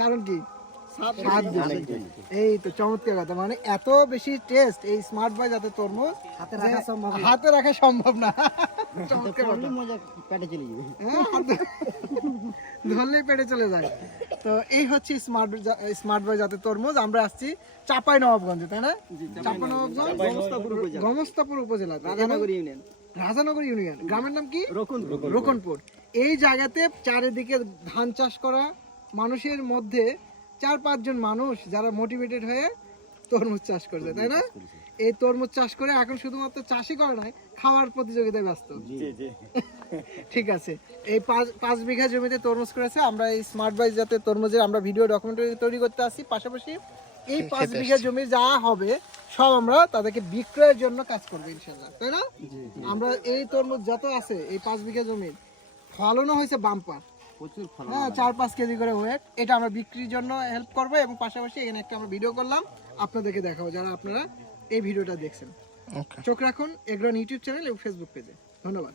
কারণ কি। এই তো চমৎকার কথা। মানে এত বেশি টেস্ট এই স্মার্ট বয় যাতে তরমুজ হাতে রাখা সম্ভব হাতে রাখা সম্ভব না। পেটে চলে যাবে। হ্যাঁ, ধরলেই পেটে চলে যায়। তো এই হচ্ছে স্মার্ট স্মার্ট বয় জাতের তরমুজ। আমরা আসছি চাপাই নবাবগঞ্জে তাই না? চাপাই নবাবগঞ্জ গমস্তাপুর উপজেলা। রাজানগর ইউনিয়ন। রাজানগর ইউনিয়ন। গ্রামের নাম কি? রকুন রোকনপুর। এই জায়গাতে চারিদিকে ধান চাষ করা মানুষের মধ্যে চার পাঁচজন মানুষ যারা মোটিভেটেড হয়ে তরমুজ চাষ করছে তাই না? এই তরমুজ চাষ করে এখন শুধুমাত্র চাষই করে নাই খাওয়ার প্রতিযোগিতায় ব্যস্ত। ঠিক আছে। এই পাঁচ পাঁচ বিঘা জমিতে তরমুজ করেছে আমরা এই স্মার্ট বাইজ যাতে তরমুজের আমরা ভিডিও ডকুমেন্টারি তৈরি করতে আসি পাশাপাশি এই পাঁচ বিঘা জমি যা হবে সব আমরা তাদেরকে বিক্রয়ের জন্য কাজ করব ইনশাল্লাহ তাই না? আমরা এই তরমুজ যত আছে এই পাঁচ বিঘা জমির ফলনও হয়েছে বাম্পার। প্রচুর হ্যাঁ চার পাঁচ কেজি করে ওয়েট এটা আমরা বিক্রির জন্য হেল্প করব এবং পাশাপাশি এখানে একটা আমরা ভিডিও করলাম। আপনাদেরকে দেখাবো যারা আপনারা এই ভিডিওটা দেখছেন। চোখ রাখুন এগ্রন ইউটিউব চ্যানেল এবং ফেসবুক পেজে ধন্যবাদ।